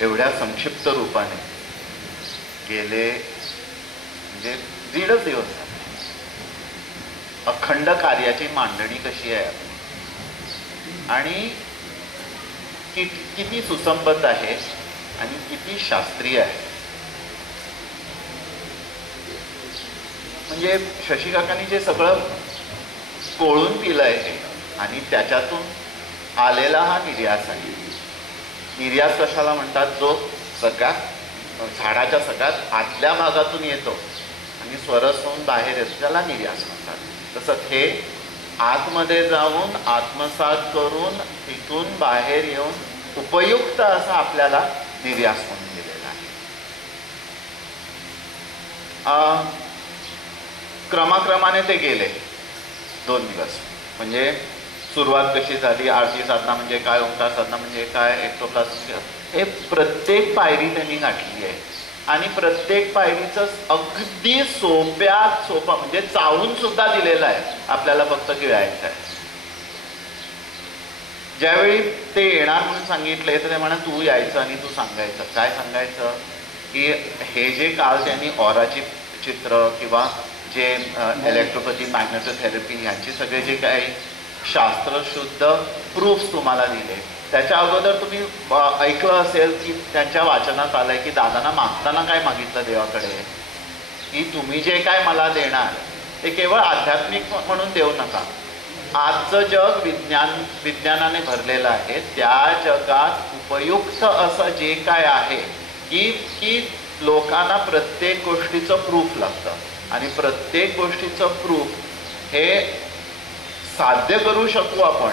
एवढ्या संक्षिप्त रूपाने गेले म्हणजे 1.5 दिवस अखंड कार्याची मांडणी कशी आहे आणि किती सुसंबद्ध आहे आणि किती शास्त्रीय आहे. म्हणजे शशी काकांनी जे सगळं कोळून पिलंय हे आणि त्याच्यातून आलेला हा निर्यास आहे. निर्यास कशाला म्हणतात? जो सगळ्यात झाडाच्या सगळ्यात आतल्या भागातून येतो आणि स्वरस होऊन बाहेर येतो, त्याला निर्यास म्हणतात. तसंच हे आतमध्ये जाऊन आत्मसात करून तिथून बाहेर येऊन उपयुक्त असा आपल्याला निर्यास म्हणून दिलेला आहे. क्रमाक्रमाने ते गेले 2 दिवस. म्हणजे सुरुवात कशी झाली, आरती साधना म्हणजे काय, ओंकार साधना म्हणजे काय, एक्टोप्लास्ट, हे प्रत्येक पायरी त्यांनी गाठली आहे आणि प्रत्येक पायरीचं अगदी सोप्यात सोपा म्हणजे चावून सुद्धा दिलेलं आहे, आपल्याला फक्त गिळायचं आहे. ज्यावेळी ते येणार म्हणून सांगितले तर ते म्हणा तू यायचं आणि तू सांगायचं. काय सांगायचं की हे जे काल त्यांनी ऑराची चित्र किंवा जे इलेक्ट्रोपॅथी, मॅग्नेटोथेरपी ह्यांचे सगळे जे काही शास्त्रशुद्ध प्रूफ्स तुम्हाला दिले, त्याच्या अगोदर तुम्ही ऐकलं असेल की त्यांच्या वाचनात आलंय की दादांना मागताना काय मागितलं देवाकडे, की तुम्ही जे काय मला देणार ते केवळ आध्यात्मिक म्हणून देऊ नका. आजचं जग विज्ञानाने भरलेलं आहे, त्या जगात उपयुक्त असं जे काय आहे की लोकांना प्रत्येक गोष्टीचं प्रूफ लागतं आणि प्रत्येक गोष्टीचं प्रूफ हे साध्य करू शकू आपण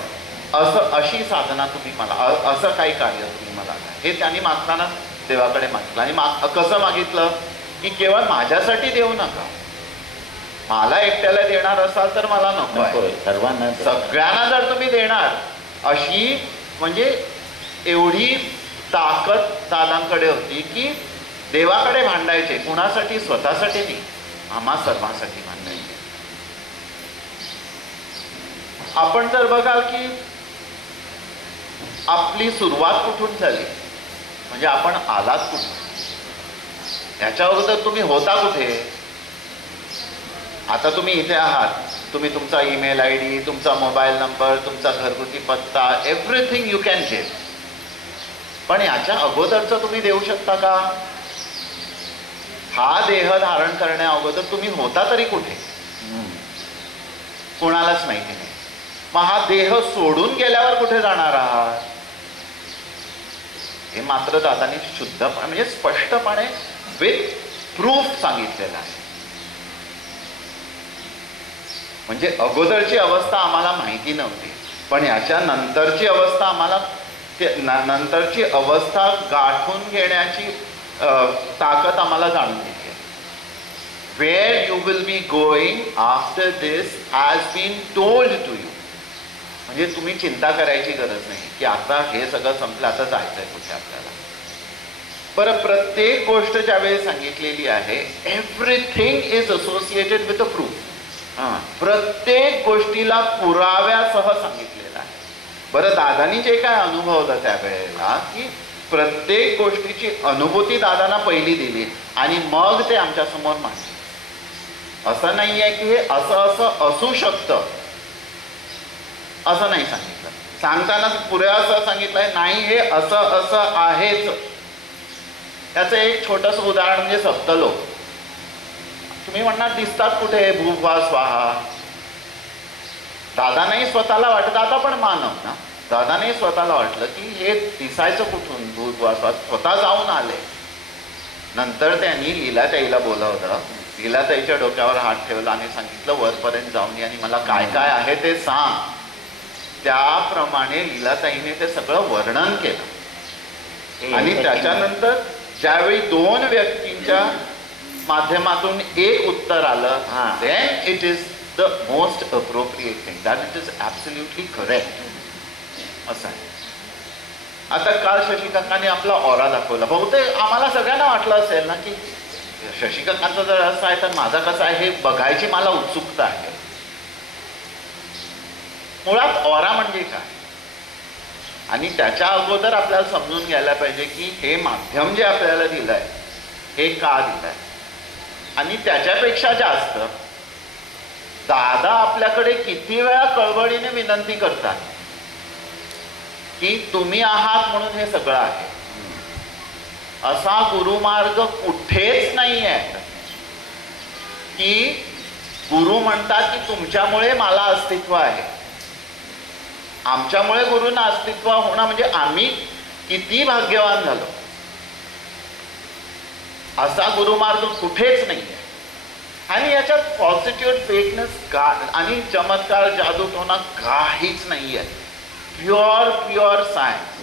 अशी साधना तुम्ही मला, असं काही कार्य तुम्ही मला, हे त्यांनी मागताना देवाकडे मागितलं. आणि कसं मागितलं की केवळ माझ्यासाठी देऊ नका, मला एकट्याला देणार असाल तर मला नको आहे, सर्वांना सगळ्यांना जर तुम्ही देणार अशी, म्हणजे एवढी ताकद दादांकडे होती की देवाकडे भांडायचे. कुणासाठी? स्वतःसाठी नाही, आम्हा सर्वांसाठी भांडायचे. आपण जर बघाल की आपली सुरुवात कुठून झाली, म्हणजे आपण आलात कुठून, याच्या अगोदर तुम्ही होता कुठे? आता तुम्ही इथे आहात, तुम्ही तुमचा ईमेल ID, तुमचा मोबाईल नंबर, तुमचा घरगुती पत्ता, एव्हरीथिंग यू कॅन गिव्ह. पण याच्या अगोदरचं तुम्ही देऊ शकता का? हा देह धारण करण्या अगोदर तुम्ही होता तरी कुठे? कोणालाच माहिती नाही. मग हा देह सोडून गेल्यावर कुठे जाणार आहात? हे मात्र दादांनी शुद्धपणे म्हणजे स्पष्टपणे विथ प्रूफ सांगितलेलं आहे. म्हणजे अगोदरची अवस्था आम्हाला माहिती नव्हती, पण याच्या नंतरची अवस्था आम्हाला, नंतरची अवस्था गाठून घेण्याची ताकद आम्हाला जाणून घेतली. Where you will be going after this has been told to you. म्हणजे तुम्ही चिंता करायची गरज नाही की आता हे सगळं संपलं, आता जायचंय कुठे आपल्याला. बरं, प्रत्येक गोष्ट ज्यावेळी सांगितलेली आहे, everything is associated with a proof. प्रत्येक गोष्टीला पुराव्यासह सांगितलेलं आहे. बरं, दादांनी जे काय अनुभवलं त्यावेळेला की प्रत्येक गोष्टीची अनुभूती दादांना पहिली दिली आणि मग ते आमच्या समोर मांडले. असं नाही आहे की हे असं असं असू शकतं, असं नाही सांगितलं. सांगताना पुऱ्या असं सांगितलंय, नाही हे असं असं आहेच. त्याचं एक छोटंसं उदाहरण म्हणजे सप्तलोक. तुम्ही म्हणणार दिसतात कुठे? भूभा स्वाहा. दादांनाही स्वतःला वाटत, दादा पण मानव ना, दादांनाही स्वतःला वाटलं की हे दिसायचं कुठून? भूभा स्वाहा. स्वतः जाऊन आले. नंतर त्यांनी लीलाताईला बोलावलं, लीलाताईच्या डोक्यावर हात ठेवला आणि सांगितलं वरपर्यंत जाऊन आणि मला काय काय आहे ते सांग. त्याप्रमाणे लीलाताईने ते सगळं वर्णन केलं आणि त्याच्यानंतर ज्यावेळी 2 व्यक्तींच्या माध्यमातून एक उत्तर आलं, then it is the most appropriate thing, that it is absolutely correct. असं आहे. आता काल शशी काकांनी आपला ऑरा दाखवला. बहुतेक आम्हाला सगळ्यांना वाटलं असेल ना की शशी काकांचं जर असं आहे तर माझा कसं आहे हे बघायची मला उत्सुकता आहे. मुळात ऑरा म्हणजे काय? आणि त्याच्या अगोदर आपल्याला समजून घ्यायला पाहिजे की हे माध्यम जे आपल्याला दिलं आहे हे का दिलं आहे. आणि त्याच्यापेक्षा जास्त दादा आपल्याकडे किती वेळा कळवळीने विनंती करतात की तुम्ही आहात म्हणून हे सगळं आहे. असा गुरुमार्ग कुठेच नाही आहे की गुरु म्हणतात की तुमच्यामुळे मला अस्तित्व आहे. आमच्यामुळे गुरुंना अस्तित्व होणं म्हणजे आम्ही किती भाग्यवान झालो. असा गुरुमार्ग कुठेच नाही आहे. आणि याच्यात पॉझिटिव्ह फेकनेस का आणि चमत्कार जादूटोना काहीच नाही आहे. Pure science.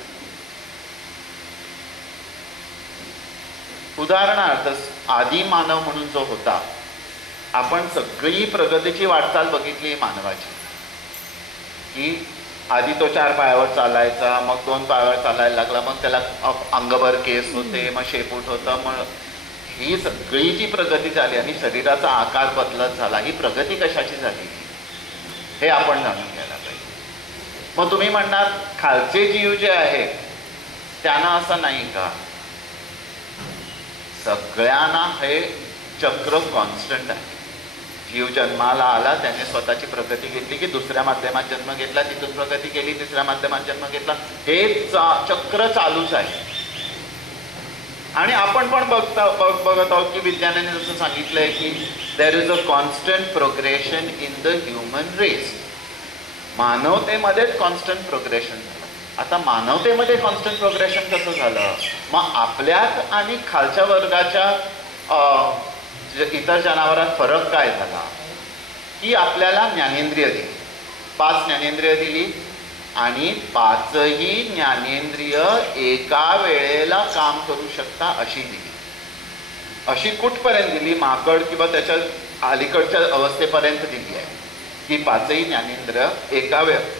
उदाहरणार्थ आदी मानव म्हणून जो होता, आपण सगळी प्रगतीची वाटचाल बघितली मानवाची की आधी तो 4 पायावर चालायचा, मग 2 पायावर चालायला लागला, मग त्याला अंगभर केस होते, मग शेपूट होतं, मग ही सगळी जी प्रगती झाली आणि शरीराचा आकार बदलत झाला, ही प्रगती कशाची झाली हे आपण जाणून घ्यायला पाहिजे. मग तुम्ही म्हणणार खालचे जीव जे आहे त्यांना असं नाही का? सगळ्यांना हे चक्र कॉन्स्टंट आहे. जीव जन्माला आला, त्याने स्वतःची प्रगती घेतली की दुसऱ्या माध्यमात जन्म घेतला, तिथून प्रगती केली, तिसऱ्या माध्यमात जन्म घेतला, हे चक्र चालूच आहे. आणि आपण पण बघत आहोत की विज्ञानाने जसं सांगितलंय की there is a constant progression in the human race. मानवतेमध्येच कॉन्स्टंट प्रोग्रेशन झालं. आता मानवतेमध्ये कॉन्स्टंट प्रोग्रेशन कसं झालं? मग आपल्यात आणि खालच्या वर्गाच्या इतर जनावरात फरक काय झाला की आपल्याला ज्ञानेंद्रिय दिली, 5 ज्ञानेंद्रिय दिली आणि 5ही ज्ञानेंद्रिय एका वेळेला काम करू शकता अशी दिली. अशी कुठपर्यंत दिली? माकड किंवा त्याच्या अलीकडच्या अवस्थेपर्यंत दिली आहे की 5ही ज्ञानेंद्रिय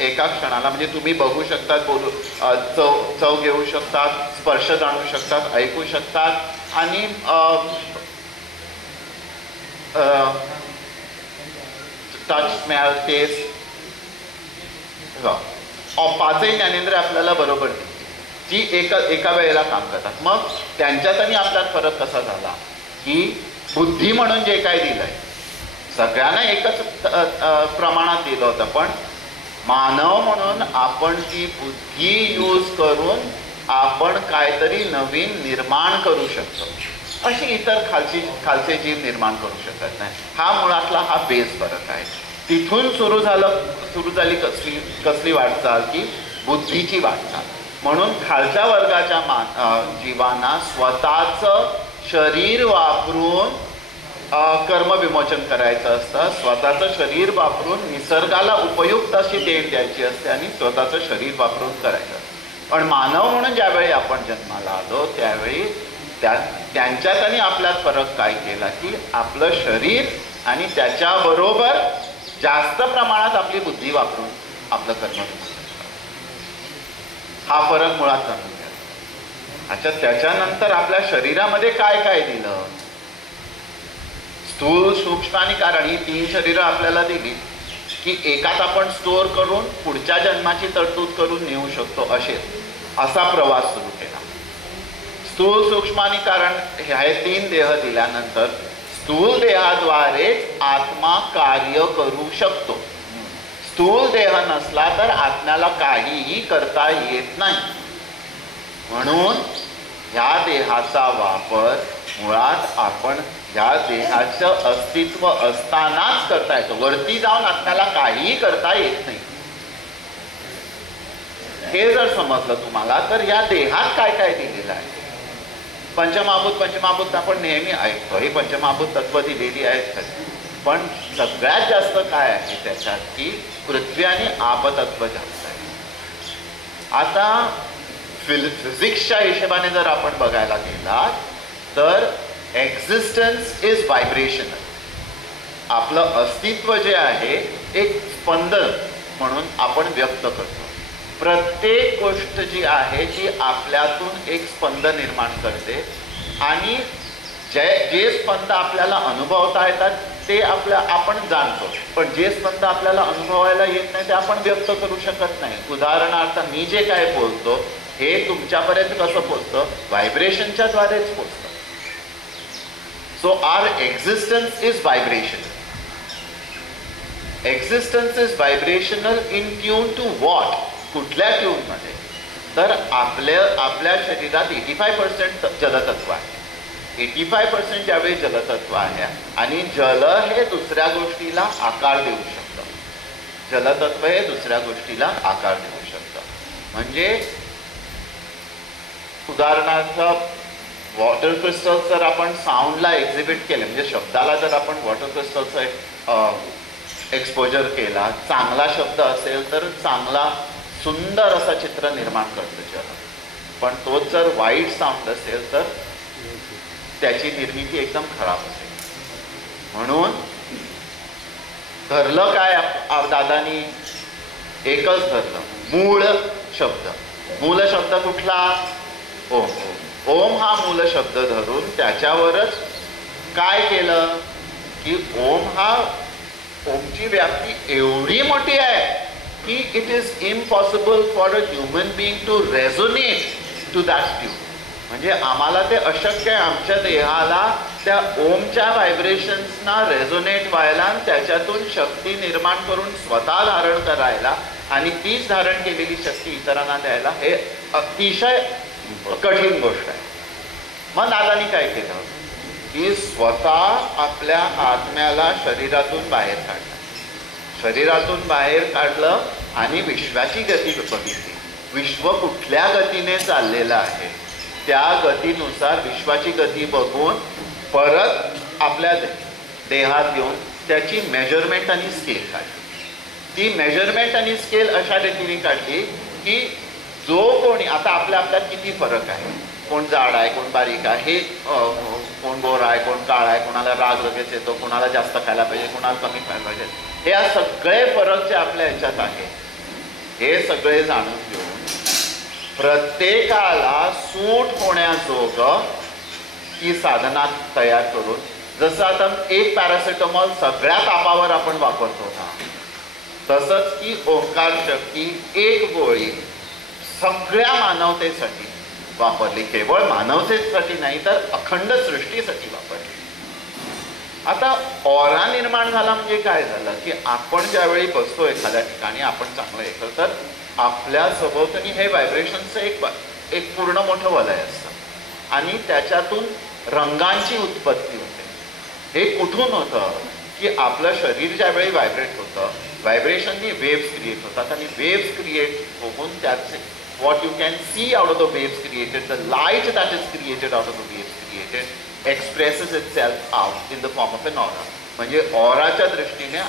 एका क्षणाला, म्हणजे तुम्ही बघू शकतात, बोलू चव घेऊ शकतात, स्पर्श जाणू शकतात, ऐकू शकतात आणि टच, स्मेल, टेस्ट, 5ही ज्ञानेंद्रिय आपल्याला बरोबर ती एका वेळेला काम करतात. मग त्यांच्यात आणि आपल्यात फरक कसा झाला की बुद्धी म्हणून जे काय दिलंय सगळ्यांना एकच प्रमाणात दिलं होतं, पण मानव म्हणून आपण ती बुद्धी यूज करून आपण काहीतरी नवीन निर्माण करू शकतो. अशी इतर खालचे जीव निर्माण करू शकत नाही. हा मुळातला हा बेस फरक आहे. तिथून सुरू झाली कसली वाटचाल की बुद्धीची वाटचाल. म्हणून खालच्या वर्गाच्या जीवांना स्वतःचं शरीर वापरून कर्मविमोचन करायचं असतं. स्वतःचं शरीर वापरून निसर्गाला उपयुक्त अशी देण द्यायची असते आणि स्वतःचं शरीर वापरून करायचं. पण मानव म्हणून ज्यावेळी आपण जन्माला आलो त्यावेळी त्यांच्यात आणि आपल्यात फरक काय केला की आपलं शरीर आणि त्याच्याबरोबर जास्त प्रमाणात आपली बुद्धी वापरून आपलं कर्म. हा फरक मुळात जाणून घ्या. अच्छा, त्याच्यानंतर आपल्या शरीरामध्ये काय काय दिलं? स्थूल, सूक्ष्म आणि कारण ही 3 शरीरं आपल्याला दिली की एकात आपण स्टोअर करून पुढच्या जन्माची तरतूद करून नेऊ शकतो. असा प्रवास सुरू केला. स्थूल, सूक्ष्म आणि कारण हे 3 देह दिल्यानंतर स्थूल देहाद्वारेच आत्मा कार्य करू शकतो. स्थूल देह नसला तर आत्म्याला काहीही करता येत नाही. म्हणून ह्या देहाचा वापर मुळात आपण ह्या देहाचं अस्तित्व असतानाच करता येतो. वरती जाऊन आत्म्याला काहीही करता येत नाही. हे जर समजलं तुम्हाला तर या देहात काय काय दिलेलं आहे. पंचमहाभूत आपण नेहमी ऐकतो, ही पंचमहाभूत तत्व दिलेली आहेत. पण सगळ्यात जास्त काय आहे त्याच्यात की पृथ्वी आणि आपतत्व जास्त आहे. आता फिजिक्सच्या हिशोबाने जर आपण बघायला गेला तर एक्झिस्टन्स इज व्हायब्रेशनल. आपलं अस्तित्व जे आहे एक स्पंदन म्हणून आपण व्यक्त करतो. प्रत्येक गोष्ट जी आहे ती आपल्यातून एक स्पंद निर्माण करते आणि जे स्पंद आपल्याला अनुभवता येतात ते आपण जाणतो, पण जे स्पंद आपल्याला अनुभवायला येत नाही ते आपण व्यक्त करू शकत नाही. उदाहरणार्थ मी जे काय बोलतो हे तुमच्यापर्यंत कसं पोचतं? व्हायब्रेशनच्या द्वारेच पोचतं. So our existence is vibrational. Existence is vibrational in tune to what? कुठल्या ट्यूनमध्ये? तर आपल्या शरीरात 85% जलतत्व आहे. 85% ज्यावेळी जलतत्व आहे आणि जल हे दुसऱ्या गोष्टीला आकार देऊ शकतं. जलतत्व हे दुसऱ्या गोष्टीला आकार देऊ शकतं. म्हणजे उदाहरणार्थ वॉटर क्रिस्टल जर आपण साऊंडला एक्झिबिट केले, म्हणजे शब्दाला जर आपण वॉटर क्रिस्टलचं एक्सपोजर केला, चांगला शब्द असेल तर चांगला सुंदर असं चित्र निर्माण करतं जल. पण तोच जर वाईट साऊंड असेल तर त्याची निर्मिती एकदम खराब असेल. म्हणून धरलं काय दादानी? एकच धरलं, मूळ शब्द. मूल शब्द कुठला? ओम. ओम हा मूल शब्द धरून त्याच्यावरच काय केलं की ओमची व्याप्ती एवढी मोठी आहे की it is impossible for a human being to resonate to that tune. म्हणजे आम्हाला ते अशक्य आहे आमच्या देहाला त्या ओमच्या व्हायब्रेशन्सना रेझोनेट व्हायला आणि त्याच्यातून शक्ती निर्माण करून स्वतः धारण करायला आणि तीच धारण केलेली शक्ती इतरांना द्यायला. हे अतिशय कठीण गोष्ट आहे. मग दादानी काय केलं की स्वतः आपल्या आत्म्याला शरीरातून बाहेर काढलं. शरीरातून बाहेर काढलं आणि विश्वाची गती बघितली. विश्व कुठल्या गतीने चाललेलं आहे त्या गतीनुसार विश्वाची गती बघून परत आपल्या देहात येऊन त्याची मेजरमेंट आणि स्केल काढली. ती मेजरमेंट आणि स्केल अशा रीतीने काढली की जो कोणी आता आपल्यात किती फरक आहे, कोण जाड आहे, कोण बारीक आहे, हे कोण गोरा आहे, कोण काळा आहे, कोणाला राग लगेच येतो, कोणाला जास्त खायला पाहिजे, कोणाला कमी खायला पाहिजे, हे या सगळे फरक जे आपल्या ह्याच्यात आहे हे सगळे जाणून घेऊन प्रत्येकाला सूट होण्याजोगं ही साधना तयार करून, जसं आता एक पॅरासिटामॉल सगळ्या तापावर आपण वापरतो ना, तसंच की ओंकार शक्ती एक गोळी सगळ्या मानवतेसाठी वापरली. केवळ मानवतेसाठी नाही तर अखंड सृष्टीसाठी वापरली. आता ऑरा निर्माण झाला म्हणजे काय झालं की आपण ज्यावेळी बसतो एखाद्या ठिकाणी, आपण चांगलं ऐकलं तर आपल्या सभोवतानी हे व्हायब्रेशनचं एक पूर्ण मोठं वलय असतं आणि त्याच्यातून रंगांची उत्पत्ती होते. हे कुठून होतं की आपलं शरीर ज्यावेळी व्हायब्रेट होतं, व्हायब्रेशननी वेव्स क्रिएट होतात आणि वेव्स क्रिएट होऊन त्याचे what you can see out of the waves created, the light that is created out of the waves created expresses itself out in the form of an aura. म्हणजे ऑराच्या दृष्टीने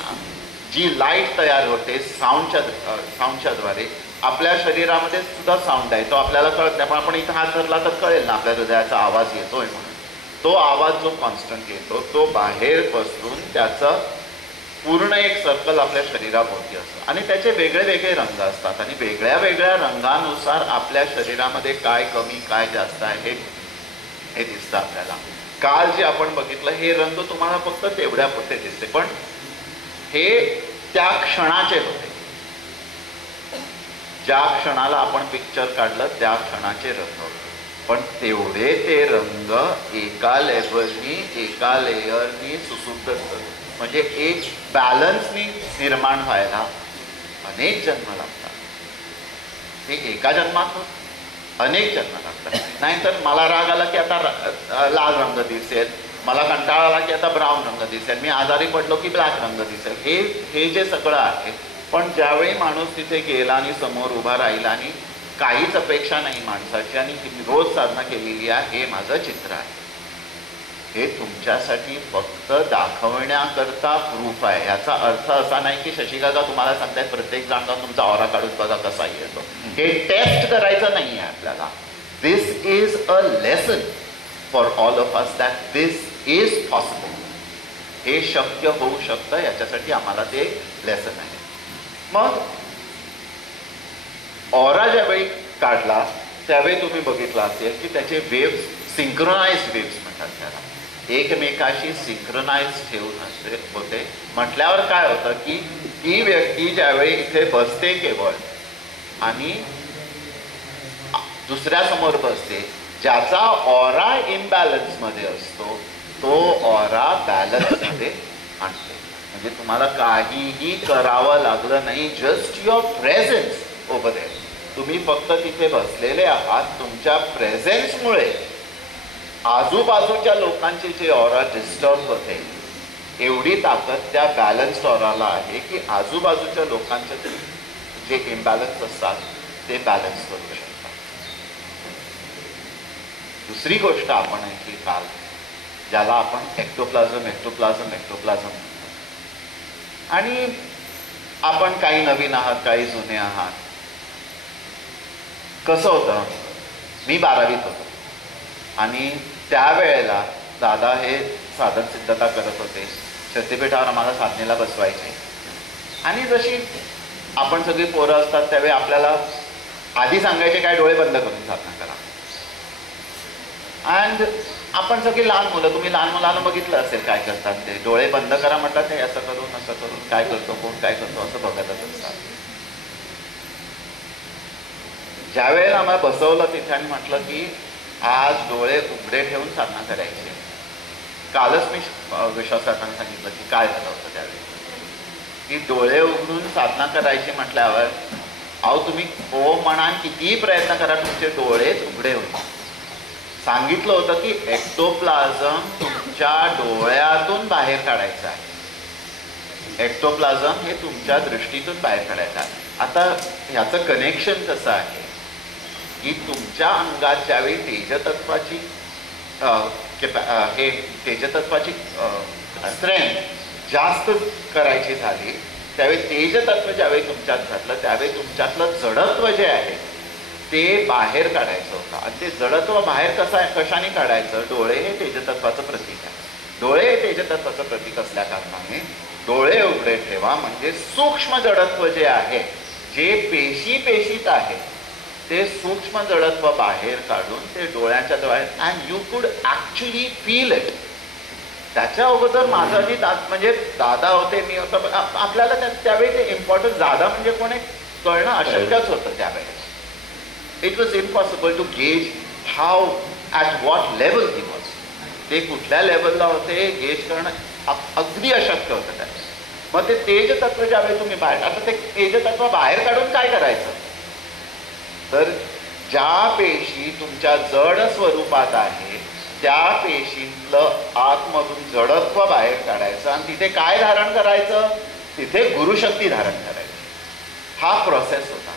जी light तयार होते साऊंडच्या द्वारे, आपल्या शरीरामध्ये सुद्धा साऊंड आहे, तो आपल्याला कळत नाही पण आपण इथं हात धरला तर कळेल ना आपल्या हृदयाचा आवाज येतोय म्हणून. तो आवाज जो कॉन्स्टंट येतो तो बाहेर बसून त्याचं पूर्ण एक सर्कल आपल्या शरीराभोवती असतं आणि त्याचे वेगळे वेगळे रंग असतात आणि वेगळ्या वेगळ्या रंगानुसार आपल्या शरीरामध्ये काय कमी काय जास्त आहे हे दिसतं आपल्याला. काल जे आपण बघितलं हे रंग तुम्हाला फक्त तेवढ्या पुरते दिसते, पण हे त्या क्षणाचे होते. ज्या क्षणाला आपण पिक्चर काढलं त्या क्षणाचे रंग होते, पण तेवढे ते रंग एका लेवलनी एका लेयरनी सुसूत्र असतात. म्हणजे एक बॅलन्सनी निर्माण व्हायला अनेक जन्म लागतात. हे एका जन्मात होत अनेक जन्म लागतात. नाहीतर मला राग आला की आता लाल रंग दिसेल, मला कंटाळा आला की आता ब्राऊन रंग दिसेल, मी आजारी पडलो की ब्लॅक रंग दिसेल. हे जे सगळं आहे, पण ज्यावेळी माणूस तिथे गेला आणि समोर उभा राहिला आणि काहीच अपेक्षा नाही माणसाची आणि रोज साधना केलेली आहे, हे माझं चित्र आहे, हे तुमच्यासाठी फक्त दाखवण्याकरता प्रूफ आहे. याचा अर्थ असा नाही की शशिकाका तुम्हाला सांगतायत प्रत्येक जण तुमचा ऑरा काढून बघा कसा येतो. हे टेस्ट करायचं नाही आहे आपल्याला. This is a lesson for all of us that this is possible. हे शक्य होऊ शकतं, याच्यासाठी आम्हाला ते लेसन आहे. मग ऑरा ज्यावेळी काढला त्यावेळी तुम्ही बघितलं असेल की त्याचे वेव्स सिंक्रोनाइज्ड वेव्स म्हणतात त्याला. एकमेकाशी सिंक्रोनाइज ठेवून होते. म्हटल्यावर काय होतं की ती व्यक्ती ज्यावेळी इथे बसते केवळ आणि दुसऱ्या समोर बसते, ज्याचा ऑरा इनबॅलन्स मध्ये असतो तो ऑरा बॅलन्स मध्ये आणते. म्हणजे तुम्हाला काहीही करावं लागलं नाही, just your presence over there. तुम्ही फक्त तिथे बसलेले आहात, तुमच्या प्रेझेन्समुळे आजूबाजूच्या लोकांचे जे ऑरा डिस्टर्ब होते, एवढी ताकद त्या बॅलन्स्ड ऑराला आहे की आजूबाजूच्या लोकांचे जे इम्बॅलन्स असतात ते बॅलन्स करू शकतात. दुसरी गोष्ट आपण ऐकली काल, ज्याला आपण एक्टोप्लाझम म्हणतो. आणि आपण काही नवीन आहात, काही जुने आहात. कसं होतं, मी 12वीत होतो आणि त्यावेळेला दादा हे साधन सिद्धता करत होते. शक्तिपीठावर आम्हाला साधनेला बसवायचे आणि जशी आपण सगळी पोरं असतात त्यावेळी आपल्याला आधी सांगायचे काय, डोळे बंद करून साधना करा. अँड आपण सगळी लहान मुलं, तुम्ही लहान मुलांना बघितलं असेल काय करतात ते, डोळे बंद करा म्हटलं ते असं करून काय करतो, कोण काय करतो असं बघतच असतात. ज्या वेळेला आम्हाला बसवलं तिथे आणि म्हटलं की आज डोळे उघडे ठेवून साधना करायची, कालच मी विश्वासार्थाने सांगितलं की काय झालं होतं त्यावेळी, की डोळे उघडून साधना करायची म्हटल्यावर अहो तुम्ही ओम म्हणा, कितीही प्रयत्न करा, तुमचे डोळेच उघडे होईल. सांगितलं होतं की एक्टोप्लाझम तुमच्या डोळ्यातून बाहेर काढायचं आहे. एक्टोप्लाझम हे तुमच्या दृष्टीतून बाहेर काढायचं आहे. आता ह्याचं कनेक्शन कसं आहे की तुमच्या अंगात ज्यावेळी तेजतत्वाची स्ट्रेंथ जास्त करायची झाली, त्यावेळी तेजतत्व ज्यावेळी तुमच्यात घातलं त्यावेळी तुमच्यातलं जडत्व जे आहे ते बाहेर काढायचं होतं. आणि ते जडत्व बाहेर कशाने काढायचं, डोळे हे तेजतत्वाचं प्रतीक आहे. डोळे हे तेजतत्वाचं प्रतीक असल्या कारणाने डोळे उघडे ठेवा, म्हणजे सूक्ष्म जडत्व जे आहे, जे पेशीत आहे, ते सूक्ष्म जडत्व बाहेर काढून ते डोळ्याच्या द्वारे, अँड यू कुड ॲक्च्युली फील इट. त्याच्या अगोदर माझा जी म्हणजे दादा होते, मी होतो, आपल्याला त्यावेळी ते इम्पॉर्टंट, दादा म्हणजे कोणी कळणं अशक्यच होतं त्यावेळेस. It was impossible to gauge how at what level he was. ते कुठल्या लेवलला होते गेज करणं अगदी अशक्य होतं त्यावेळेस. मग ते तेजतत्व ज्यावेळी तुम्ही बाहेर, आता ते तेजतत्व बाहेर काढून काय करायचं, तर ज्या पेशी तुमच्या जड स्वरूपात आहे त्या पेशीतलं आतमधून जडत्व बाहेर काढायचं आणि तिथे काय धारण करायचं, तिथे गुरुशक्ती धारण करायची. हा प्रोसेस होता,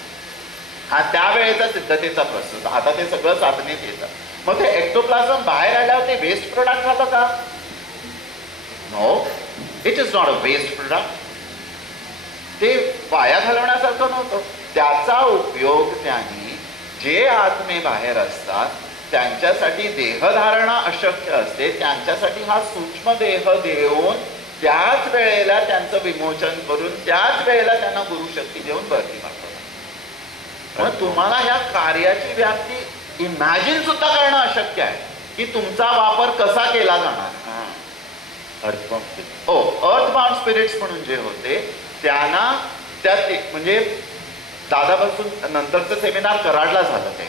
हा त्यावेळेचा सिद्धतेचा प्रोसेस होता. आता ते सगळं साधनेत येतं. मग ते एक्टोप्लाझम बाहेर आल्यावर ते वेस्ट प्रोडक्ट झालं का? No, it is not a waste product. ते वाया घालवण्यासारखं नव्हतं. त्याचा उपयोग त्यांनी जे आत्मे बाहेर असतात त्यांच्यासाठी देहधारणा अशक्य असते, त्यांच्यासाठी हा सूक्ष्म देह देऊन त्याच वेळेला त्यांचं विमोचन करून त्याच वेळेला त्यांना गुरुशक्ती देऊन वरती मारतात. मग तुम्हाला ह्या कार्याची व्याप्ती इमॅजिन सुद्धा करणं अशक्य आहे की तुमचा वापर कसा केला जाणार. अर्थबाउंड स्पिरिट्स म्हणून जे होते त्यांना त्यात म्हणजे दादापासून नंतरचं सेमिनार कराडला झालं ते,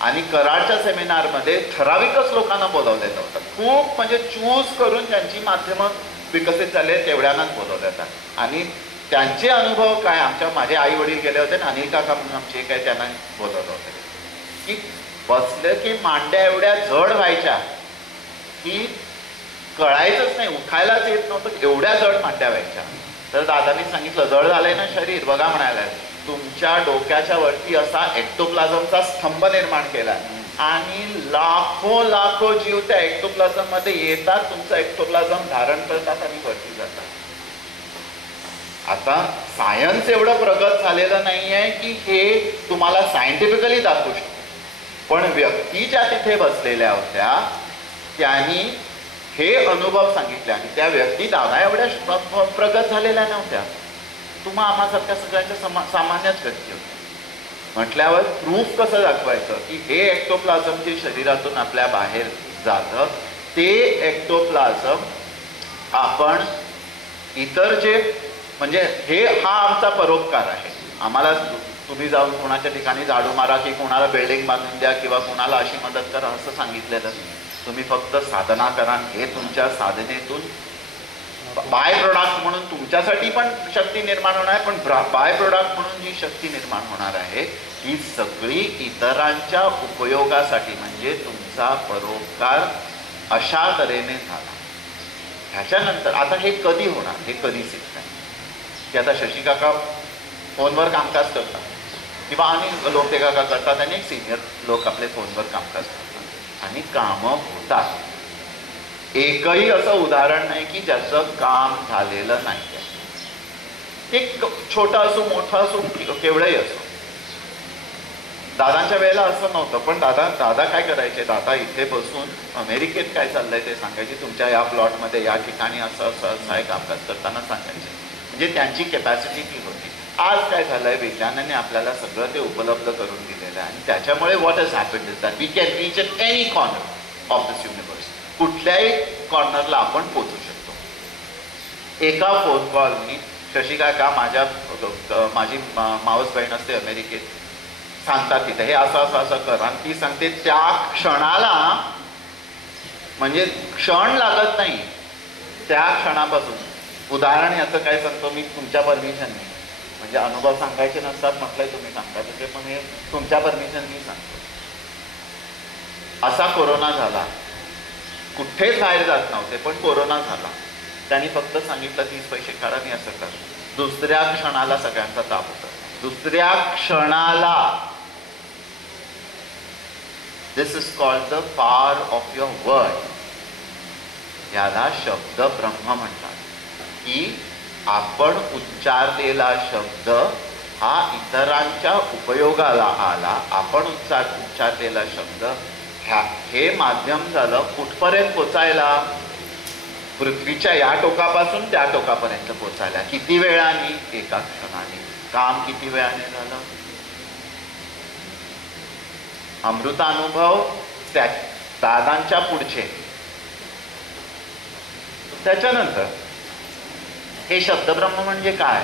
आणि कराडच्या सेमिनारमध्ये ठराविकच लोकांना बोलावलेलं होतं. खूप म्हणजे चूज करून ज्यांची माध्यमं विकसित झाले तेवढ्यांनाच बोलवलं जातात. आणि त्यांचे अनुभव काय, माझे आई वडील गेले होते ना, अनिल काका म्हणून आमचे काय, त्यांना बोलवलं होतं की बसलं की मांड्या एवढ्या जड व्हायच्या की कळायचंच नाही, उठायलाच येत नव्हतं, एवढ्या जड मांड्या व्हायच्या. तर दादांनी सांगितलं जड झालंय ना शरीर, बघा म्हणायला, तुमच्या डोक्याच्या वरती असा एक्टोप्लाझमचा स्तंभ निर्माण केला आणि लाखो जीव त्या एक्टोप्लाझम मध्ये येतात, तुमचं एक्टोप्लाझम धारण करतात आणि वरती जातात. आता सायन्स एवढं प्रगत झालेलं नाही आहे की हे तुम्हाला सायंटिफिकली दाखवू शकतो, पण व्यक्ती ज्या तिथे बसलेल्या होत्या त्यांनी हे अनुभव सांगितले आणि त्या व्यक्ती दादा एवढ्या प्रगत झालेल्या नव्हत्या, तुम्हा आम्हासारख्या सगळ्यांच्या सामान्यच व्यक्ती होत्या. म्हटल्यावर प्रूफ कसं दाखवायचं की हे एक्टोप्लाझम जे शरीरातून आपल्या बाहेर जातं ते एक्टोप्लाझम आपण इतर जे म्हणजे हा आमचा परोपकार आहे. आम्हाला तुम्ही जाऊन कोणाच्या ठिकाणी झाडू मारा की कोणाला बिल्डिंग बांधून द्या किंवा कोणाला अशी मदत करा असं सांगितलेलं. तुम्ही फक्त साधना करा. हे तुमच्या साधनेतून बाय प्रोडक्ट म्हणून तुमच्यासाठी पण शक्ती निर्माण होणार आहे, पण बाय प्रोडक्ट म्हणून जी शक्ती निर्माण होणार आहे ही सगळी इतरांच्या उपयोगासाठी, म्हणजे तुमचा परोपकार अशा तऱ्हेने झाला. ह्याच्यानंतर आता हे कधी होणार, हे कधी सिद्ध आहे की आता शशी काका फोनवर कामकाज करतात किंवा अनेक लोक ते काका करतात, अनेक सिनियर लोक आपले फोनवर कामकाज करतात आणि कामं होतात. एकही असं उदाहरण नाही की ज्याचं काम झालेलं नाही आहे. ते छोटं असो मोठं असो केवढंही असो. दादांच्या वेळेला असं नव्हतं, पण दादा काय करायचे, दादा इथे बसून अमेरिकेत काय चाललंय ते सांगायचे, तुमच्या या प्लॉटमध्ये या ठिकाणी असं असं असं आहे कामकाज करताना सांगायचे. म्हणजे त्यांची कॅपॅसिटी ती होती. आज काय झालंय, विज्ञानाने आपल्याला सगळं ते उपलब्ध करून दिलेलं आहे आणि त्याच्यामुळे what has happened is that we can reach at any corner of this universe. कुठल्याही कॉर्नरला आपण पोहोचू शकतो. एका फोन कॉलनी शशी काका माझी मावस बहीण असते अमेरिकेत, सांगतात तिथे हे असं असं असं कर आणि ती सांगते त्या क्षणाला, म्हणजे क्षण लागत नाही त्या क्षणापासून. उदाहरण याचं काय सांगतो मी तुमच्या परमिशनने, म्हणजे अनुभव सांगायचे नसतात म्हटलंय तुम्ही सांगता तिथे, पण हे तुमच्या परमिशननी सांगतो. असा कोरोना झाला, कुठेच बाहेर जात नव्हते पण कोरोना झाला. त्यांनी फक्त सांगितलं 30 पैसे काढा मी असं कर. दुसऱ्या क्षणाला सगळ्यांचा ताप होता. दुसऱ्या क्षणाला. This is called the power of your word. याला शब्द ब्रह्म म्हणतात की आपण उच्चारलेला शब्द हा इतरांच्या उपयोगाला आला. आपण उच्चारलेला शब्द हे माध्यम झालं कुठपर्यंत पोचायला, पृथ्वीच्या या टोकापासून त्या टोकापर्यंत पोचायला. किती वेळाने, एका क्षणाने. काम किती वेळाने झालं. अमृतानुभव दादांच्या पुढचे. त्याच्यानंतर हे शब्दब्रह्म म्हणजे काय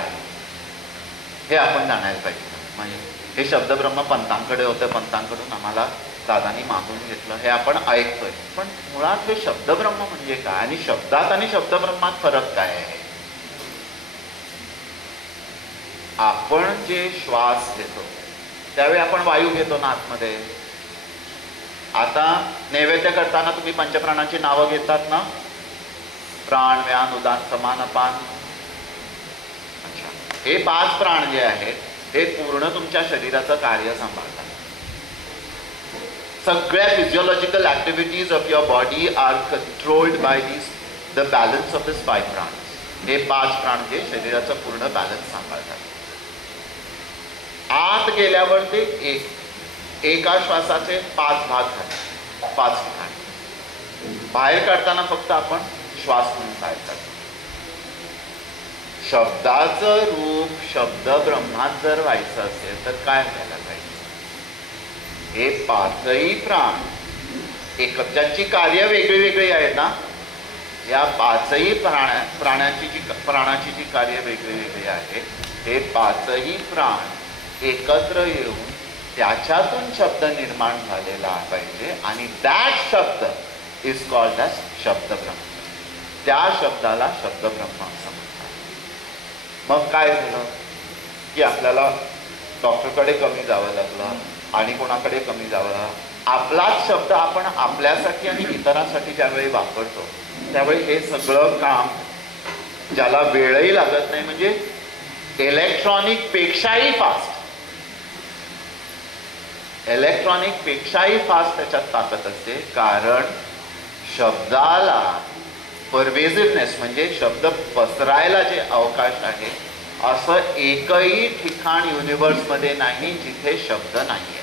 हे आपण जाणायला पाहिजे. म्हणजे हे शब्दब्रह्म पंतांकडे होतं, पंतांकडून आम्हाला दादांनी मागून घेतलं, हे आपण ऐकतोय. पण मुळात हे शब्दब्रह्म म्हणजे काय आणि शब्दात आणि शब्दब्रह्मात फरक काय आहे. आपण जे श्वास घेतो त्यावेळी आपण वायू घेतो ना आतमध्ये. आता नैवेद्य करताना तुम्ही पंचप्राणांची नावं घेतात ना, प्राण, व्यान, उदान, समान, अपान. अच्छा, हे 5 प्राण जे आहेत हे पूर्ण तुमच्या शरीराचं कार्य सांभाळतात. सगळ्या physiological activities of your body are controlled by the balance of this 5 prana. हे 5 प्राण जे शरीराचं पूर्ण बॅलन्स सांभाळतात. आत गेल्यावर ते एका श्वासाचे 5 भाग झाले, 5 ठिकाणी. बाहेर काढताना फक्त आपण श्वास म्हणून बाहेर काढतो. शब्दाचं रूप शब्द ब्रह्मात जर व्हायचं असेल तर काय व्हायला पाहिजे. हे 5ही प्राण ज्यांची कार्य वेगळी वेगळी आहेत ना, या 5ही प्राणाची जी कार्य वेगळी वेगळी आहेत, हे 5ही प्राण एकत्र येऊन त्याच्यातून शब्द निर्माण झालेला पाहिजे आणि दॅट शब्द इज कॉल्ड ॲज शब्दब्रह्म. त्या शब्दाला शब्दब्रह्म असं म्हणतात. मग काय झालं की आपल्याला डॉक्टरकडे कमी जावं लागलं आणि कोणाकडे कमी जावं लागलं. आपलाच शब्द आपण आपल्यासाठी आणि इतरांसाठी ज्यावेळी वापरतो त्यावेळी हे सगळं काम ज्याला वेळही लागत नाही, म्हणजे इलेक्ट्रॉनिक पेक्षाही फास्ट, इलेक्ट्रॉनिक पेक्षाही फास्ट त्याच्यात ताकद असते. कारण शब्दाला परवेसिव्हनेस म्हणजे शब्द पसरायला जे अवकाश आहे असं एकही ठिकाण युनिव्हर्समध्ये नाही जिथे शब्द नाही आहे.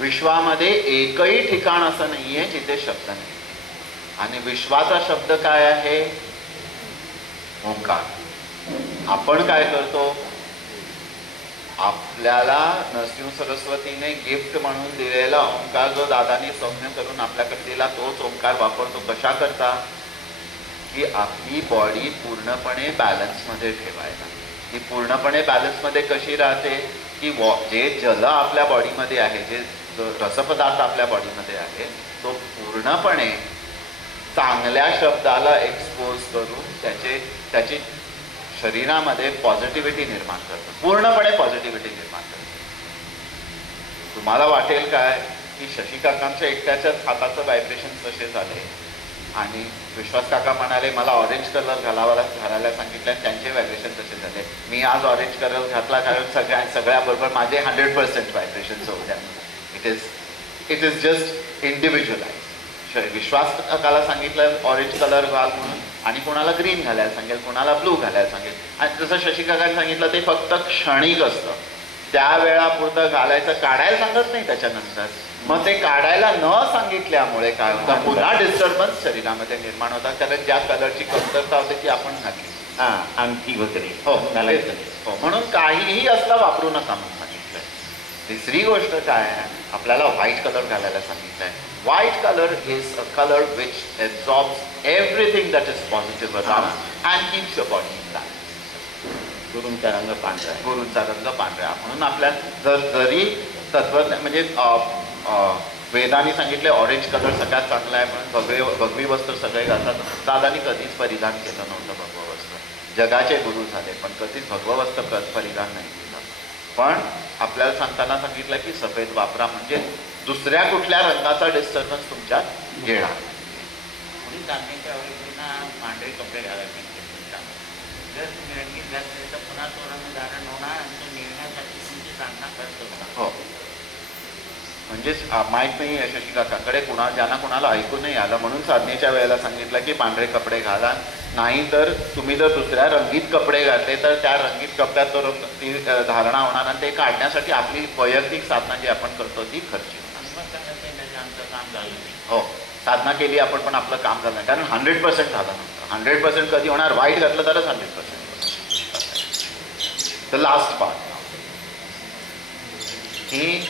विश्वामध्ये एकही ठिकाण असं नाहीये जिथे शब्द नाही. आणि विश्वाचा शब्द काय आहे? ओंकार. आपण काय करतो? आपल्याला नरसिंह सरस्वतीने गिफ्ट म्हणून दिलेला ओंकार जो दादानी सौम्य करून आपल्याकडे दिला तोच ओंकार वापरतो. कशा करता? की आपली बॉडी पूर्णपणे बॅलन्समध्ये ठेवायला. ती पूर्णपणे बॅलन्समध्ये कशी राहते? की जे जल आपल्या बॉडीमध्ये आहे, जे रसपदार्थ आपल्या बॉडीमध्ये आहे, तो पूर्णपणे चांगल्या शब्दाला एक्सपोज करून त्याची शरीरामध्ये पॉझिटिव्हिटी निर्माण करतो. पूर्णपणे पॉझिटिव्हिटी निर्माण करतो. तुम्हाला वाटेल काय की शशी काकांच्या एकट्याच्याच हाताचं व्हायब्रेशन तसे झाले आणि विश्वास काका म्हणाले मला ऑरेंज कलर घालायला सांगितलं आणि त्यांचे व्हायब्रेशन तसे झाले. मी आज ऑरेंज कलर घातला कारण सगळ्याबरोबर माझे 100% व्हायब्रेशन होऊ द्या. It is just individualize. विश्वास काकाला सांगितलं ऑरेंज कलर घाल म्हणून आणि कोणाला ग्रीन घालायला सांगेल, कोणाला ब्लू घालायला सांगेल. आणि जसं शशी काकांनी सांगितलं ते फक्त क्षणिक असतं. त्यावेळापुरतं घालायचं, काढायला सांगत नाही त्याच्यानंतर. मग ते काढायला न सांगितल्यामुळे काय होतं? पुन्हा डिस्टर्बन्स शरीरामध्ये निर्माण होतात. कारण ज्या कलरची कमतरता होते ती आपण घातली. आणखी होते. हो, म्हणून काहीही असला वापरू नका म्हणून सांगितलंय. तिसरी गोष्ट काय आहे? आपल्याला व्हाईट कलर घालायला सांगितलंय. White color is a color which absorbs everything that is positive around and keeps your body in balance. गुरूंचा रंग पांढरा. गुरूंचा रंग पांढरा. म्हणून आपल्या जरी तत्वज्ञान म्हणजे वेदांनी सांगितले ऑरेंज कलर सगळ्यात चांगला आहे म्हणून भगवी वस्त्र सगळे घालतात. दादानी कधीच परिधान केलं नव्हतं भगवं वस्त्र. जगाचे गुरु झाले पण कधीच भगवं वस्त्र परिधान नाही केलं. पण आपल्याला सांगताना सांगितलं की सफेद वापरा म्हणजे दुसऱ्या कुठल्या रंगाचा डिस्टर्बन्स तुमच्यात येणार. म्हणून चांदणीच्या आवडींना पांढरे कपडे घालायचे. जर तुम्ही रंगीत घातले तर पुन्हा तो रंग धारण होणार आणि तो निघण्यासाठी तुमची साधना करतो. हो, म्हणजेच माहीत नाही शशी काकांकडे ज्यांना कोणाला ऐकू नाही आलं म्हणून साधनेच्या वेळेला सांगितलं की पांढरे कपडे घाला. नाही तर तुम्ही जर दुसऱ्या रंगीत कपडे घातले तर त्या रंगीत कपड्यात तो ती धारणा होणार आणि ते काढण्यासाठी आपली वैयक्तिक साधना जी आपण करतो ती खर्ची. हो, साधना केली आपण पण आपलं काम झालं नाही कारण 100% झालं नव्हतं. 100% कधी होणार? वाईट घातलं तरच 100%. द लास्ट पार्ट ही